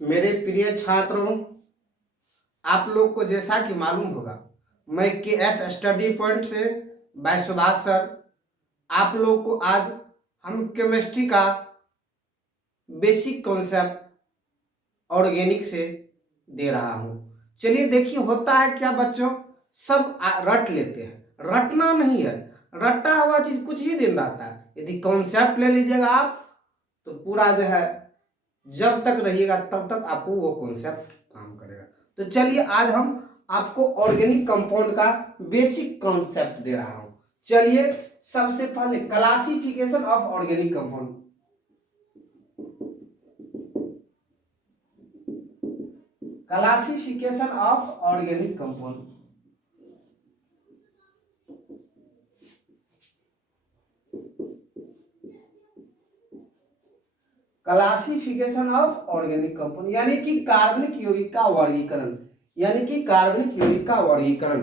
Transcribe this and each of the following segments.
मेरे प्रिय छात्रों, आप लोग को जैसा कि मालूम होगा, मैं के एस स्टडी पॉइंट से बाय सुभाष सर आप लोग को आज हम केमिस्ट्री का बेसिक कॉन्सेप्ट ऑर्गेनिक से दे रहा हूँ। चलिए देखिए, होता है क्या बच्चों, सब रट लेते हैं। रटना नहीं है, रटा हुआ चीज कुछ ही दिन रहता है। यदि कॉन्सेप्ट ले लीजिएगा आप, तो पूरा जो है जब तक रहिएगा तब तक आपको वो कॉन्सेप्ट काम करेगा। तो चलिए आज हम आपको ऑर्गेनिक कंपाउंड का बेसिक कॉन्सेप्ट दे रहा हूं। चलिए सबसे पहले classification of organic compound. Classification of organic compound. Classification of organic compound यानी कि कार्बनिक यौगिक का वर्गीकरण, यानी कि कार्बनिक यौगिक का वर्गीकरण।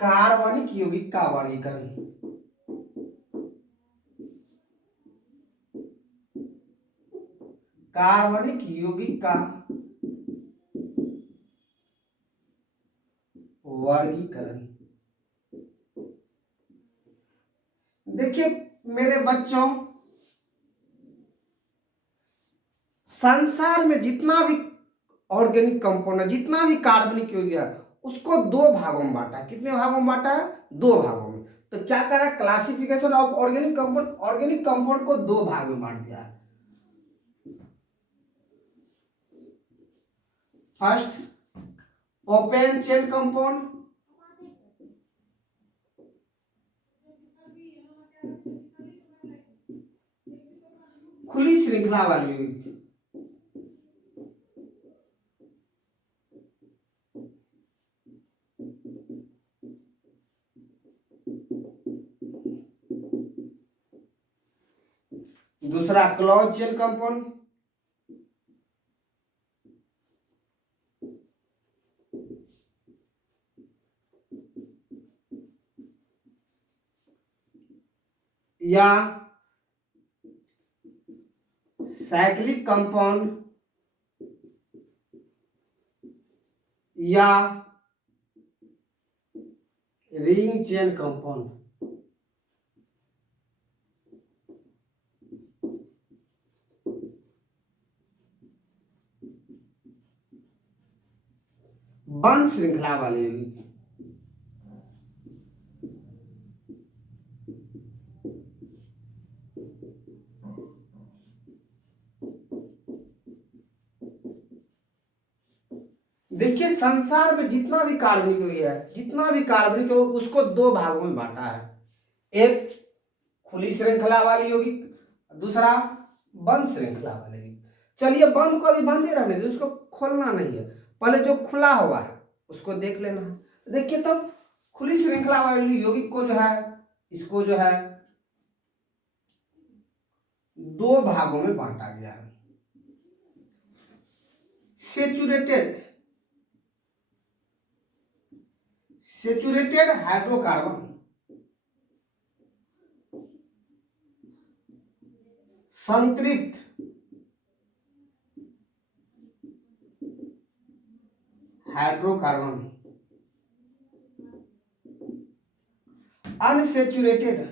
कार्बनिक यौगिक का वर्गीकरण। कार्बनिक यौगिक का वर्गीकरण। देखिए मेरे बच्चों, संसार में जितना भी ऑर्गेनिक कंपाउंड है, जितना भी कार्बनिक यौगिक है, उसको दो भागों में बांटा है। कितने भागों में बांटा है? दो भागों में। तो क्या करा? Classification of organic compound, organic compound को दो भाग में बांट दिया है। First, open chain compound. खुली श्रृंखला वाली यौगिक। दूसरा, क्लोज चेन कंपाउंड। या साइक्लिक कंपाउंड, या रिंग चेन कंपाउंड। बंद श्रृंखला वाले यौगिक। देखिए संसार में जितना भी कार्बनिक यौगिक है, जितना भी कार्बनिक यौगिक, उसको दो भागों में बांटा है। एक खुली श्रृंखला वाली यौगिक, दूसरा बंद श्रृंखला वाले यौगिक। चलिए बंद को अभी बंद ही रहने दीजिए, उसको खोलना नहीं है। पहले जो खुला हुआ है उसको देख लेना है। देखिए तो खुली श्रृंखला वाली यौगिक को जो है, इसको जो है दो भागों में बांटा गया है। सेचुरेटेड, सेचुरेटेड हाइड्रोकार्बन, संतृप्त हाइड्रोकार्बन, अनसेचुरेटेड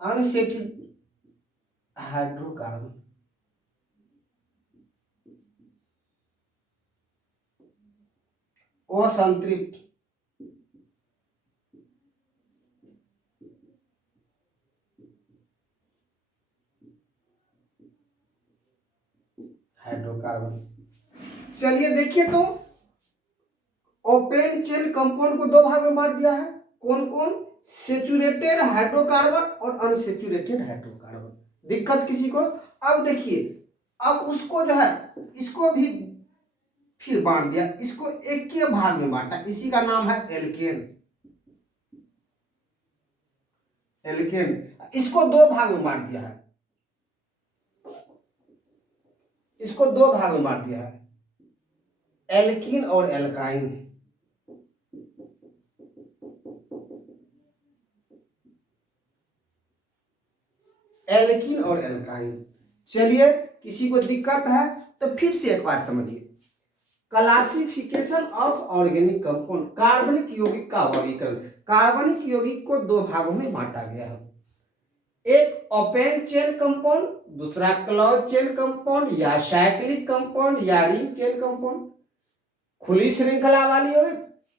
अनसेचुरेटेड हाइड्रोकार्बन, असंतृप्त हाइड्रोकार्बन। चलिए देखिए तो ओपन चेन कंपाउंड को दो भाग में बांट दिया है। कौन कौन? सेचुरेटेड हाइड्रोकार्बन और अनसेचुरेटेड हाइड्रोकार्बन। दिक्कत किसी को? अब देखिए, अब उसको जो है, इसको भी फिर बांट दिया, इसको एक के भाग में बांटा, इसी का नाम है एल्केन। एल्केन, इसको दो भाग में बांट दिया है, इसको दो भाग में बांट दिया है। एल्कीन और एल्काइन। एल्कीन और एल्काइन। चलिए, किसी को दिक्कत है तो फिर से एक बार समझिए। क्लासिफिकेशन ऑफ ऑर्गेनिक कंपाउंड, कार्बनिक यौगिक का वर्गीकरण। कार्बनिक यौगिक को दो भागों में बांटा गया है, एक ओपन चेन कंपाउंड, दूसरा क्लोज चेन कंपाउंड या साइक्लिक कंपाउंड या रिंग चेन कंपाउंड। खुली श्रृंखला वाली यौगिक,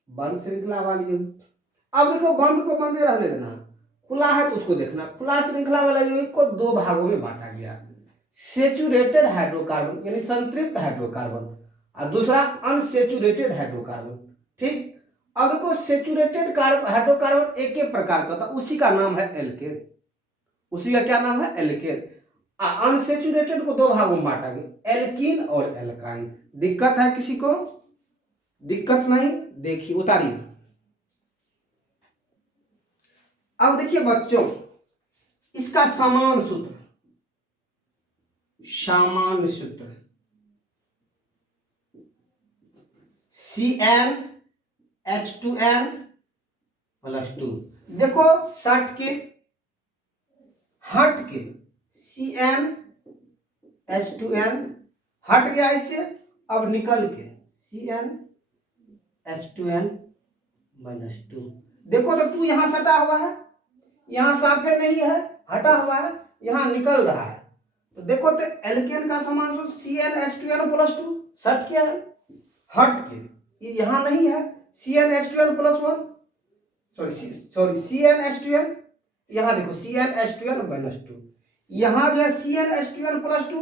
बंद श्रृंखला वाली यौगिक। अब देखो, बंद को बंद रहने देना, खुला है तो उसको देखना। खुला श्रृंखला वाला यौगिक को दो भागों में बांटा गया, सेचुरेटेड हाइड्रोकार्बन यानी संतृप्त हाइड्रोकार्बन, और दूसरा अनसेचुरेटेड हाइड्रोकार्बन। ठीक, अब देखो, सेचुरेटेड हाइड्रोकार्बन एक ही प्रकार का था, उसी का नाम है एल्केन। उसी का क्या नाम है? एल्केन। अनसेचुरेटेड को दो भागों में बांटा गया, एल्कीन और एल्काइन। दिक्कत है किसी को? दिक्कत नहीं, देखिए उतारिए। अब देखिए बच्चों, इसका समान सूत्र, सामान्य सूत्र CnH2n+2। देखो, सट के हट के CnH2n हट गया इससे, अब निकल के CnH2n-2। देखो तो 2 यहां सटा हुआ है, यहां साफे नहीं है, हटा हुआ है, यहां निकल रहा है। तो देखो तो एल्केन का समान सूत्र CnH2n+2, सट क्या है, हट के, ये यहां नहीं है, CnH2n+1, सॉरी CnH2n, यहां देखो CnH2n-2, यहां जो है CnH2n+2,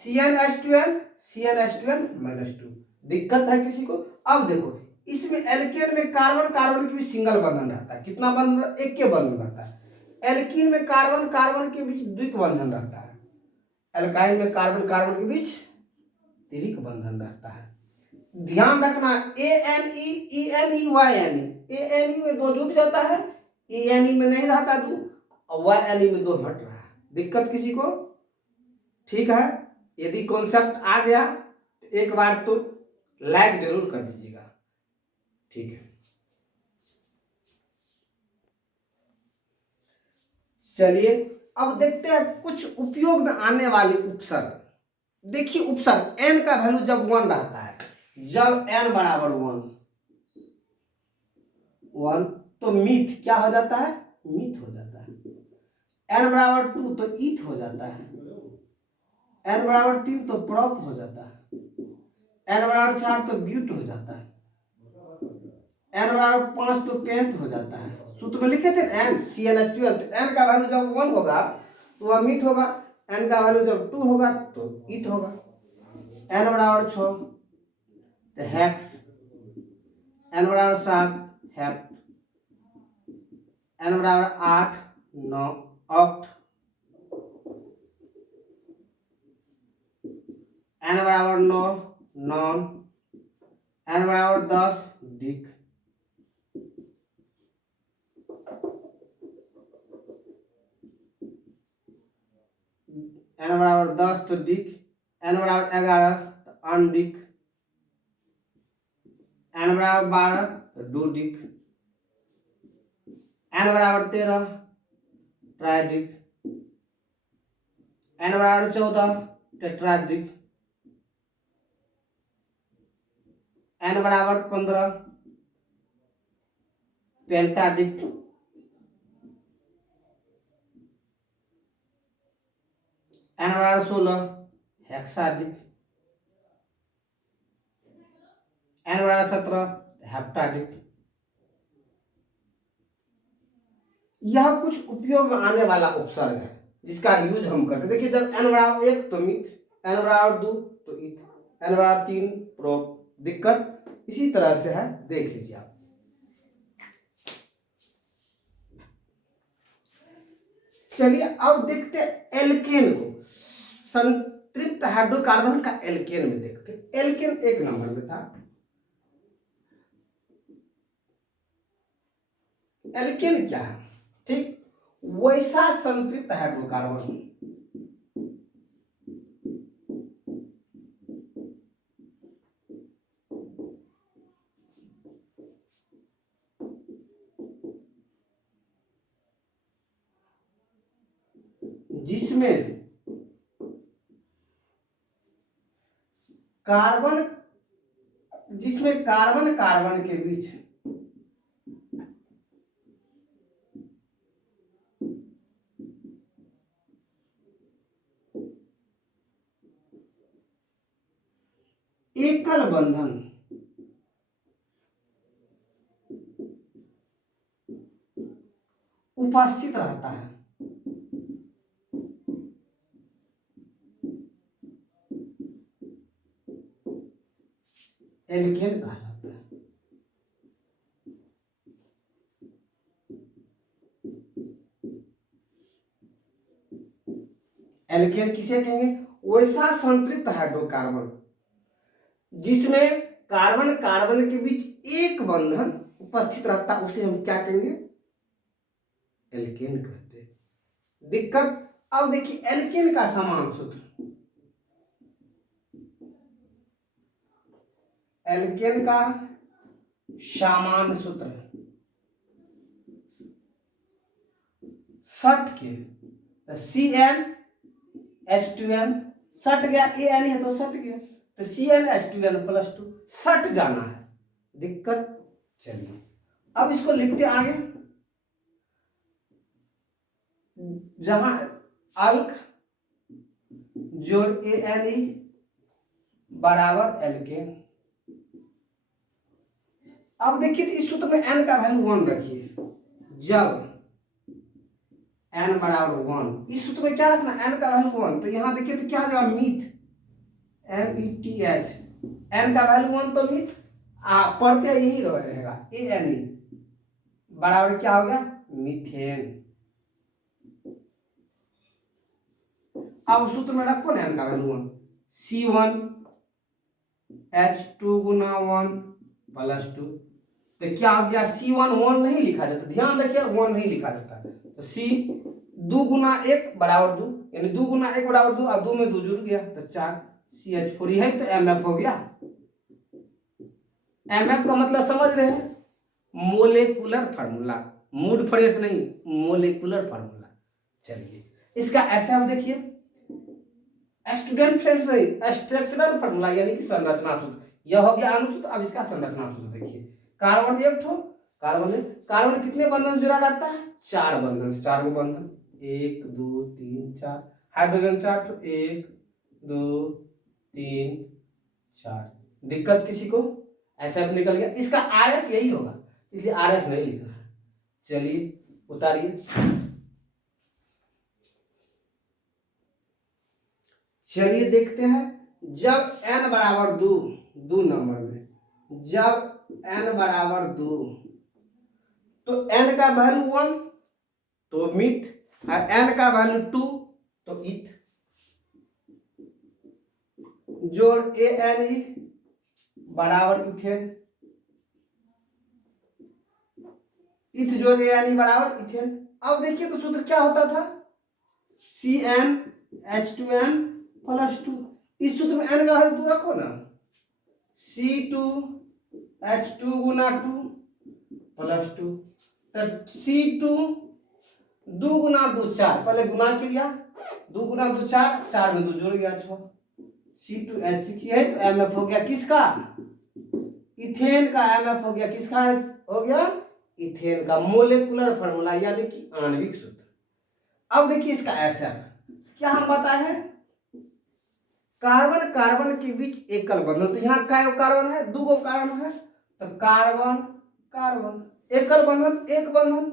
CnH2n-2। दिक्कत है किसी को? अब देखो, इसमें एल्केन में कार्बन कार्बन के बीच सिंगल बंधन रहता है। कितना बंधन? एक के बंधन रहता है। एल्कीन में कार्बन कार्बन के बीच द्विक बंधन रहता है, एल्काइन में कार्बन कार्बन के बीच त्रिक बंधन रहता है। ध्यान रखना, ANE में दो जुट जाता है, ENE में नहीं रहता दो, और YNE में दो हट रहा है। दिक्कत किसी को? ठीक है, यदि कॉन्सेप्ट आ गया तो एक बार तो लाइक जरूर कर दीजिएगा। ठीक है, चलिए अब देखते हैं कुछ उपयोग में आने वाले उपसर्ग। देखिए उपसर्ग, n का वैल्यू जब 1 रहता है, जब n बराबर 1 तो मीथ क्या हो जाता है? मीथ हो जाता है। n बराबर 2 तो ईथ हो जाता है, n बराबर 3 तो प्रॉप हो जाता है, n बराबर 4 तो ब्यूट हो जाता है, n बराबर 5 तो पेंट हो जाता है। सूत्र में लिखे थे n CnH2n, तो n का वैल्यू जब 1 होगा तो वह मीट होगा, n का वैल्यू जब 2 होगा तो ईथ होगा। n बराबर 6 तो हेक्स, n बराबर 7 हेप्ट, n बराबर 8 9 ऑक्ट, n बराबर 9 नॉन, n बराबर 10 डिक, n बराबर 10 तो डिक, n बराबर 11 तो अनडिक, n बराबर 12 तो डोडिक, n बराबर 13 ट्राइडिक, n बराबर 14 टेट्राडिक, n बराबर 15 पेंटाडिक, n बराबर 16 हेक्साडिक, n बराबर 17 हेप्टाडिक। यह कुछ उपयोग में आने वाला उपसर्ग है जिसका यूज हम करते हैं। देखिए, जब n बराबर 1 तो मिथ, n बराबर 2 तो ईथ, n बराबर 3 प्रोप। दिक्कत इसी तरह से है, देख लीजिए आप। चलिए अब देखते हैं एल्केन को, संतृप्त हाइड्रोकार्बन का एल्केन में देखते हैं। एल्केन 1 नंबर में था। एल्केन क्या है? ठीक, वैसा संतृप्त हाइड्रोकार्बन जिसमें कार्बन कार्बन के बीच एकल बंधन उपस्थित रहता है, एल्केन कहलाता है। एल्केन किसे कहेंगे? वैसा संतृप्त हाइड्रोकार्बन जिसमें कार्बन कार्बन के बीच एक बंधन उपस्थित रहता, उसे हम क्या कहेंगे? एल्केन कहते हैं। दिक्कत अब देखिए, एल्केन का समान सूत्र, एल्केन का सामान्य सूत्र सट के CnH2n, सट गया, AN है तो सट गया, तो CnH2n+2 सट जाना है। दिक्कत, चलिए अब इसको लिखते आगे, जहां अल्क जोड़ ANE बराबर एल्केन। अब देखिए तो इस सूत्र में n का वैल्यू 1 रखिए। जब n बराबर 1, इस सूत्र में क्या रखना? n का वैल्यू 1। तो यहां देखिए तो क्या हो जाएगा? मीथ, METH, n का वैल्यू 1 तो मीथ, प्रत्यय यही रहेगा, ANE बराबर क्या हो गया? मीथेन। अब सूत्र में रखो ना n का वैल्यू 1, C1H2 गुना 1+2, तो क्या हो गया? C1 1 नहीं लिखा जाता, ध्यान रखिए 1 नहीं लिखा जाता, तो C 2 गुना 1 बराबर 2, यानी 2 गुना 1 बराबर 2, और 2 में 2 जुड़ गया तो 4, CH4 है तो MF हो गया। MF का मतलब समझ रहे हैं? मोलेकुलर फार्मूला, मूड फ्रेश नहीं, मोलेकुलर फार्मूला। चलिए इसका SF देखिए, स्टूडेंट फ्रेंड्स नहीं, स्ट्रक्चरल फार्मूला यानी कि संरचना सूत्र। यह हो गया अनुसूत्र, अब इसका संरचना सूत्र देखिए। कार्बन एक ठो, कार्बन कितने बंधन से जुड़ा रहता है? 4 बंधन से, 4 गो बंधन, 1 2 3 4, हाइड्रोजन 4 ठो, 1 2 3 4। दिक्कत किसी को? SF निकल गया, इसका RF यही होगा, इसलिए RF नहीं लिखना है। चलिए उतारिए, चलिए देखते हैं। जब n बराबर 2 नंबर में, जब n बराबर 2, तो n का वैल्यू 1 तो मीथ, और n का वैल्यू 2 तो ईथ, जोड़ ANE बराबर इथेन, ईथ जोड़ ANE बराबर इथेन। अब देखिए तो सूत्र क्या होता था? CnH2n+2, इस सूत्र में n का वैल्यू 2 रखो ना, C2H2 गुना 2+2, तो C2 2 गुना 2 4, पहले गुना किया, 2 गुना 2 4, 4 में 2 जुड़ गया 6, C2H6 है तो MF हो गया किसका? इथेन का MF हो गया किसका? हो गया इथेन का। मोलेकुलर फार्मूला यानी कि आणविक सूत्र। अब देखिए इसका SF क्या हम बताए हैं? कार्बन कार्बन के बीच एकल बंधन, तो यहाँ क्या कार्बन है? 2 गो कार्बन है, तो कार्बन कार्बन एकल बंधन, एक बंधन।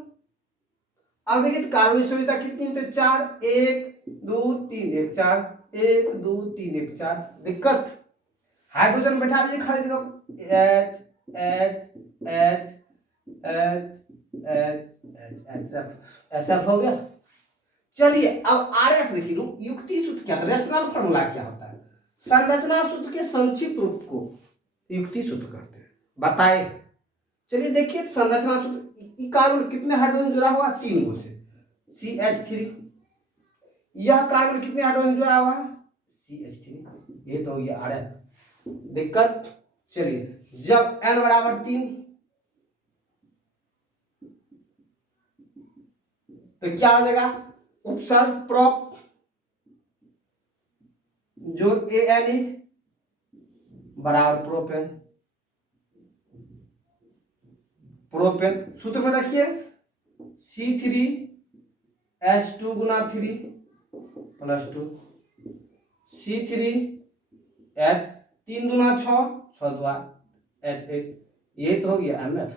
अब देखिए तो कार्बन की संयोजकता कितनी है? तो 4, 1 2 3 1 4, 1 2 3 1 4। दिक्कत, हाइड्रोजन बैठा दीजिए खाली जगह, SF हो गया। चलिए अब RF देखिए, युक्ति सूत्र क्या था? रेशनल फार्मूला क्या होता है? संरचना सूत्र के संक्षिप्त रूप को युक्ति सूत्र कहते हैं, बताए। चलिए देखिए संरचना सूत्र, कार्बन कितने हाइड्रोजन जुड़ा हुआ? 3 गो से, CH3। यह कार्बन कितने हाइड्रोजन जुड़ा हुआ है? CH3, ये तो ये RF। दिक्कत, चलिए जब n बराबर 3 तो क्या हो जाएगा? उपसर्ग प्रोप जोड़ ANE बराबर प्रोपेन। प्रोपेन सूत्र में रखिए C3H2 गुना 3 प्लस 2 C3H 3 दूना 6 6 2 H8 ये तो हो गया MF।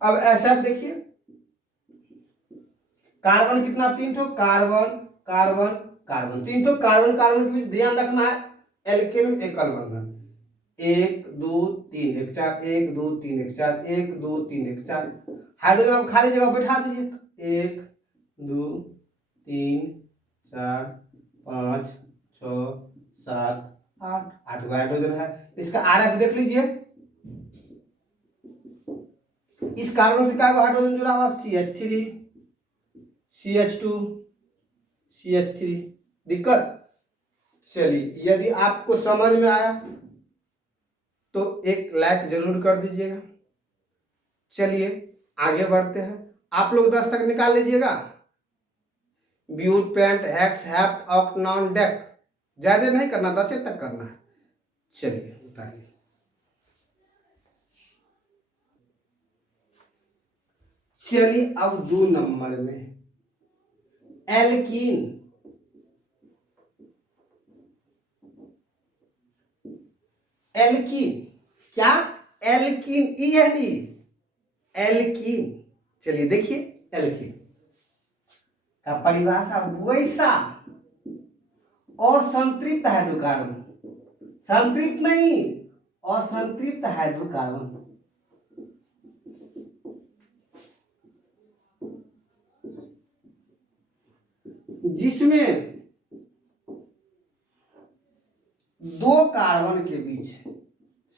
अब SF देखिए कार्बन कितना 3 ठो कार्बन कार्बन कार्बन 3 ठो कार्बन कार्बन के बीच ध्यान रखना है एल्केन में एकल बंधन 1 2 3 1 4 1 2 3 1 4 1 2 3 1 4 हाइड्रोजन आप खाली जगह बैठा दीजिए 1 2 3 4 5 6 7 8 8 हाइड्रोजन है। इसका आरएफ देख लीजिए इस कार्बन से क्या हाइड्रोजन जुड़ा हुआ CH3 CH2 CH3 दिक्कत। चलिए यदि आपको समझ में आया तो एक लाइक जरूर कर दीजिएगा। चलिए आगे बढ़ते हैं आप लोग 10 तक निकाल लीजिएगा but pent hex hept oct non dec ज्यादा नहीं करना 10 तक करना है। चलिए उतारिए चलिए अब 2 नंबर में एल्कीन एल्कीन क्या एल्कीन ENE एल्कीन। चलिए देखिए एल्कीन का परिभाषा वैसा असंतृप्त हाइड्रोकार्बन संतृप्त नहीं असंतृप्त हाइड्रोकार्बन जिसमें 2 कार्बन के बीच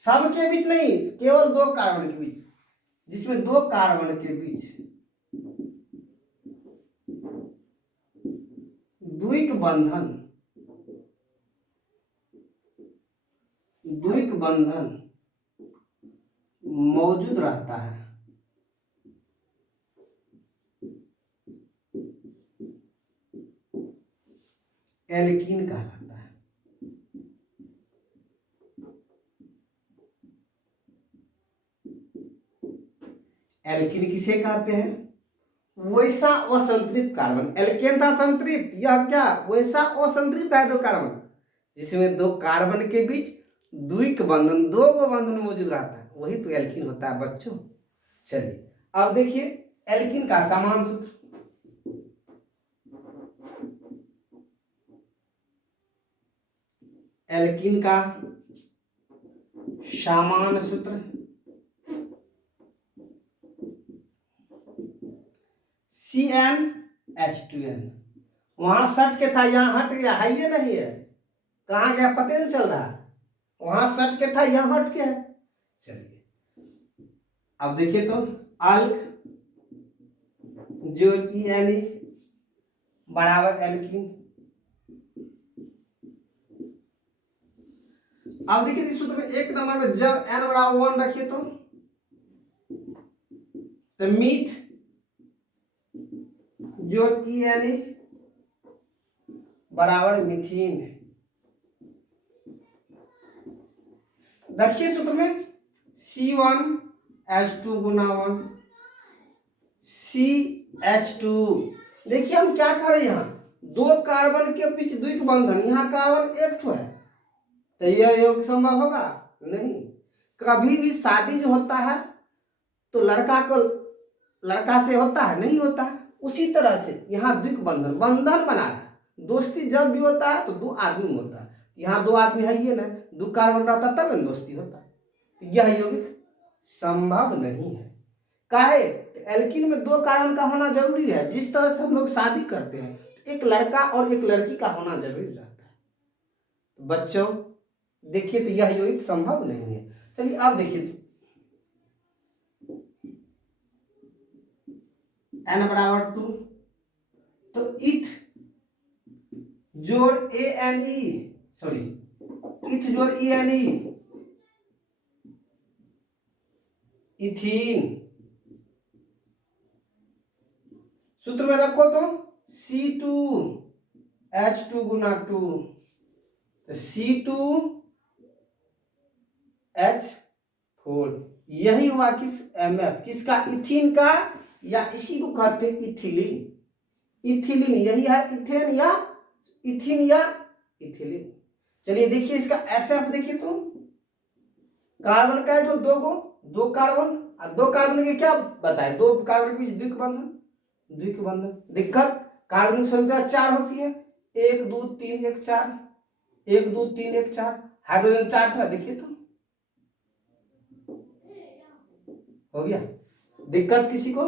सबके बीच नहीं केवल 2 कार्बन के बीच जिसमें 2 कार्बन के बीच द्विक बंधन मौजूद रहता है एल्कीन कहलाता है। एल्कीन किसे कहते हैं वैसा असंतृप्त कार्बन एल्केन था संतृप्त यह क्या वैसा असंतृप्त हाइड्रोकार्बन जिसमें 2 कार्बन के बीच द्विक बंधन 2 बंधन मौजूद रहता है वही तो एल्कीन होता है बच्चों। चलिए अब देखिए एल्कीन का समान सूत्र एल्कीन का समान सूत्र CnH2n वहां सट के था यहाँ हट गया है ये नहीं है कहाँ गया पता नहीं चल रहा वहां सट के था यहाँ हट गया। चलिए अब देखिए तो अल्क जो ENE बराबर एल्कीन। अब देखिए इस सूत्र में 1 नंबर में जब n बराबर 1 रखिए तो मीट जो ENE बराबर मीथीन रखिए सूत्र में C1H2 गुना 1 CH2 देखिए हम क्या कर रहे हैं यहाँ 2 कार्बन के बीच द्विक बंधन यहाँ कार्बन एक ठो है तो यह योग संभव होगा नहीं। कभी भी शादी जो होता है तो लड़का से होता है नहीं होता है उसी तरह से यहाँ द्विक बंधन बना रहा है दोस्ती जब भी होता है तो 2 आदमी होता है यहाँ 2 आदमी है ये ना 2 कार्बन रहता तब न दोस्ती होता है यह यौगिक संभव नहीं है काहे एल्कीन में 2 कार्बन का होना जरूरी है जिस तरह से हम लोग शादी करते हैं एक लड़का और एक लड़की का होना जरूरी रहता है। बच्चों देखिए तो यह यौगिक संभव नहीं है। चलिए अब देखिए n बराबर 2 तो इथ जोड़ ENE इथीन सूत्र में रखो तो C2H2 गुना 2, तो C2H4, यही हुआ किस MF, किसका, इथीन का, या इसी को कहते हैं इथिलीन। इथिलीन यही है, इथेन या इथीन या इथिलीन। चलिए देखिए इसका SF देखिए, तो कार्बन का है तो दो कार्बन, और दो कार्बन के क्या बताए, दो कार्बन के बीच द्विक बंधन। दिक्कत, कार्बन की संख्या 4 होती है, 1 2 3 1 4, 1 2 3 1 4, हाइड्रोजन 4 था, देखिए तो हो गया। दिक्कत किसी को?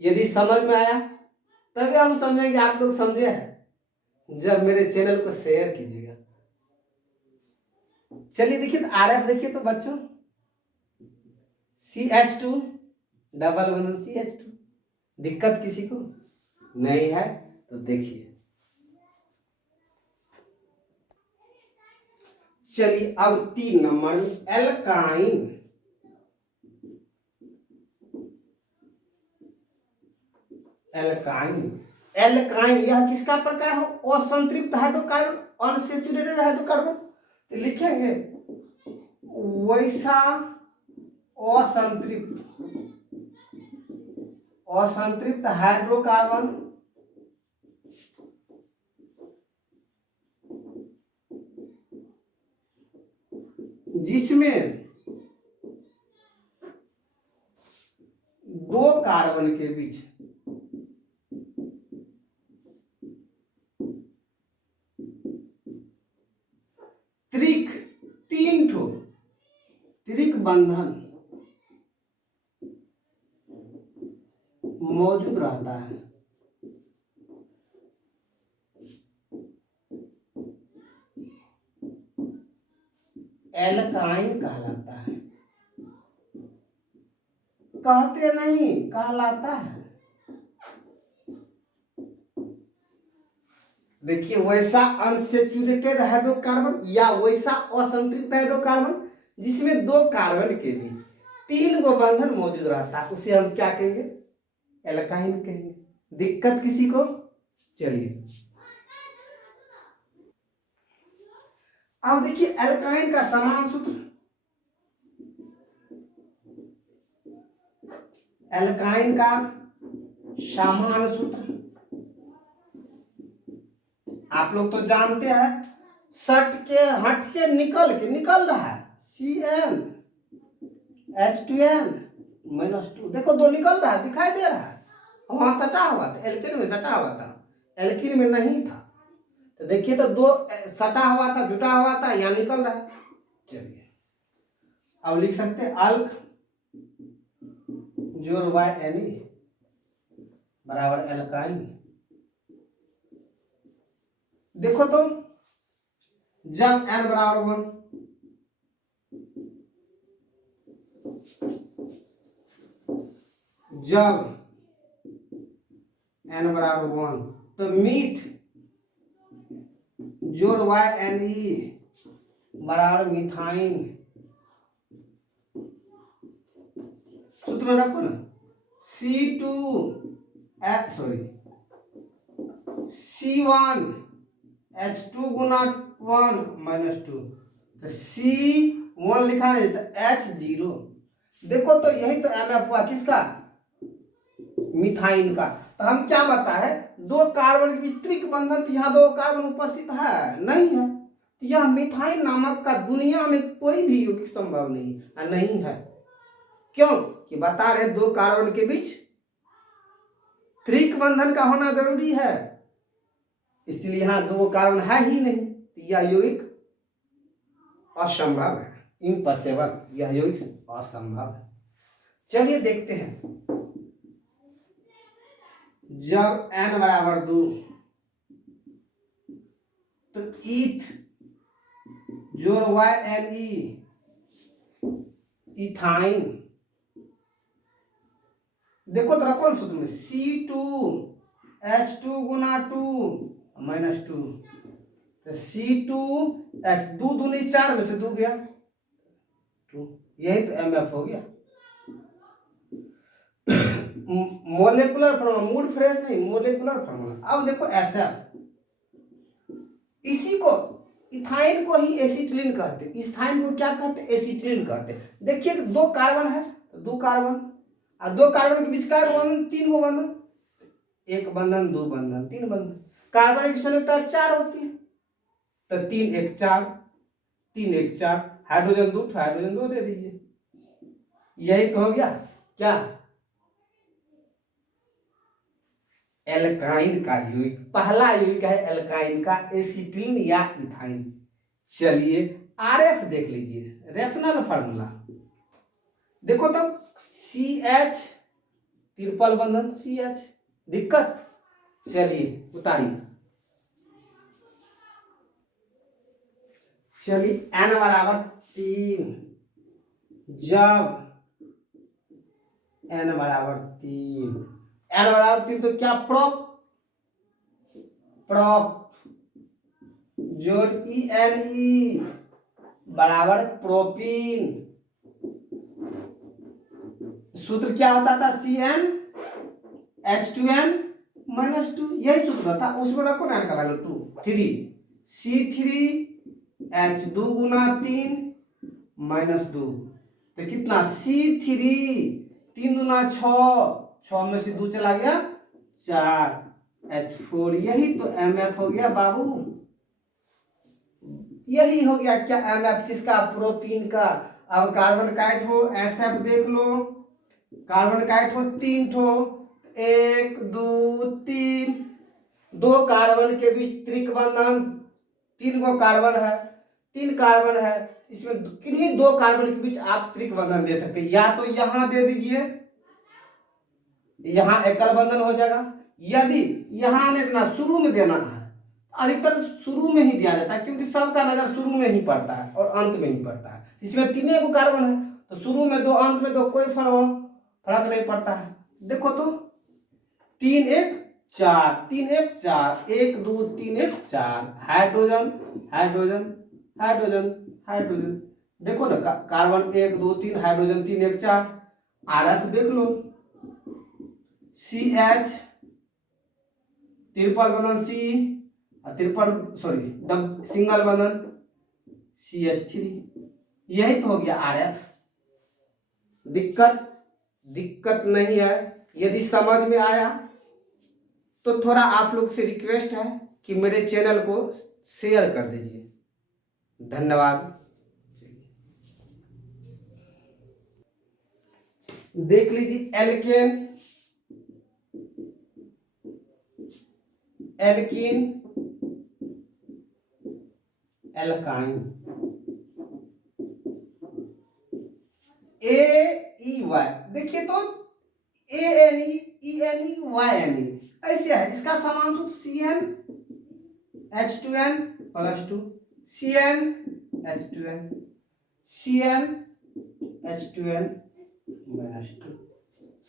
यदि समझ में आया तभी हम समझेंगे आप लोग समझे हैं जब मेरे चैनल को शेयर कीजिएगा। चलिए देखिए तो RF देखिए तो बच्चों, CH2 डबल बंधन CH2, दिक्कत किसी को नहीं है तो देखिए। चलिए अब 3 नंबर में एल्काइन। एल्काइन यह किसका प्रकार है? असंतृप्त हाइड्रोकार्बन, अनसैचुरेटेड हाइड्रोकार्बन। तो लिखेंगे वैसा असंतृप्त हाइड्रोकार्बन जिसमें दो कार्बन के बीच त्रिक बंधन मौजूद रहता है। एल्काइन कहलाता है, कहते नहीं, कहलाता है। देखिए वैसा अनसैचुरेटेड हाइड्रोकार्बन या वैसा असंतृप्त हाइड्रोकार्बन जिसमें दो कार्बन के बीच 3 गो बंधन मौजूद रहता है, उसे हम क्या कहेंगे? एल्काइन कहेंगे। दिक्कत किसी को? चलिए अब देखिए एल्काइन का समान सूत्र, एल्काइन का समान सूत्र आप लोग तो जानते हैं, सट के हट के निकल रहा है, CnH2n-2, देखो दो निकल रहा है, दिखाई दे रहा है, वहां सटा हुआ था, एल्केन में सटा हुआ था, एल्कीन में नहीं था। तो देखिए तो दो सटा हुआ था, जुटा हुआ था, यहाँ निकल रहा है। चलिए अब लिख सकते हैं अल्क जोड़ YNE बराबर एल्काइन। देखो तो जब n बराबर 1, जब n बराबर 1 तो मीथ जोड़ YNE बराबर मिथाइन। सूत्र में रखो ना, C1H2 गुना 1 माइनस 2, तो C1 लिखा नहीं तो H0। देखो तो यही तो MF हुआ किसका? मिथाइन का। तो हम क्या बताए, दो कार्बन के बीच त्रिक बंधन, तो यहाँ दो कार्बन उपस्थित है नहीं है, तो यह मिथाइन नामक का दुनिया में कोई भी यौगिक संभव नहीं है। क्यों? कि बता रहे दो कार्बन के बीच त्रिक बंधन का होना जरूरी है, इसलिए यहां दो कार्बन है ही नहीं, तो यह यौगिक असंभव है, इम्पॉसिबल, यह यौगिक असंभव है। चलिए देखते हैं, जब n बराबर 2 तो ईथ जोड़ YNE इथाइन। देखो तो रखो सूत्र में C2H2 गुना 2 माइनस 2, तो C2H 2 दूनी 4 में से 2 गया 2, यही तो MF हो गया। मोलेकुलर फॉर्मूला, मूड फ्रेश नहीं, मोलेकुलर फॉर्मूला। अब देखो ऐसा, इसी को इथाइन को ही एसिटिलीन कहते हैं। इथाइन को क्या कहते हैं? एसिटिलीन कहते हैं। देखिए दो कार्बन है, दो कार्बन, और दो कार्बन के बीच का बंधन, तीन गो बंधन, एक बंधन, दो बंधन, तीन बंधन। कार्बन की संयुक्ता 4 होती है, तो 3 1 4, 3 1 4, हाइड्रोजन 2, हाइड्रोजन 2 दे दीजिए। यही तो हो गया क्या? एल्काइन का यौगिक, पहला यौगिक है एल्काइन का, एसिटिलीन या इथाइन। चलिए आरएफ देख लीजिए, रेशनल फार्मूला देखो तो, CH ट्रिपल बंधन CH, दिक्कत? चलिए उतारिए। चलिए n बराबर 3, जब n बराबर 3 तो क्या प्रोप, जोड़ ENE बराबर प्रोपीन। सूत्र क्या होता था? CN H2N -2, यही सूत्र था। उसमें रखो ना का वैल्यू 2 3, C3H2 गुना 3 -2, तो कितना? C3 3 गुना 6 में से 2 चला गया 4, H4, यही तो MF हो गया बाबू। यही हो गया क्या MF? किसका? प्रोपीन का। अब कार्बन काइट हो, SF देख लो, कार्बन काइट हो 3 ठो, 1 2 3, दो कार्बन के बीच त्रिक बंधन, 3 गो कार्बन है, 3 कार्बन है, इसमें किन्हीं 2 कार्बन के बीच आप त्रिक बंधन दे सकते हैं। या तो यहां दे दीजिए, यहां एकल बंधन हो जाएगा। यदि यहां नहीं देना, शुरू में देना है, अधिकतर शुरू में ही दिया जाता है, क्योंकि सबका नजर शुरू में ही पड़ता है और अंत में ही पड़ता है। इसमें 3 गो कार्बन है, तो शुरू में 2, अंत में 2, कोई फर्क नहीं पड़ता है। देखो तो 3 1 4, 3 1 4, 1 2 3 1 4, हाइड्रोजन हाइड्रोजन हाइड्रोजन हाइड्रोजन। देखो ना, कार्बन 1 2 3, हाइड्रोजन 3 1 4। आरएफ देख लो, CH ट्रिपल बंधन C, ट्रिपल सॉरी सिंगल बंधन CH3, यही तो हो गया आरएफ। दिक्कत नहीं है। यदि समझ में आया तो थोड़ा आप लोग से रिक्वेस्ट है कि मेरे चैनल को शेयर कर दीजिए। धन्यवाद। देख लीजिए एल्केन, एल्कीन, एल्काइन, AEY। देखिए तो ANE ENE YNE ऐसे है। इसका समान सूत्र CnH2n +2, CnH2n, CnH2n -2।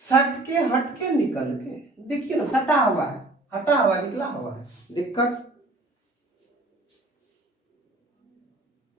सट के हट के निकल के, देखिए ना, सटा हुआ है, हटा हुआ, निकला हुआ है, दिक्कत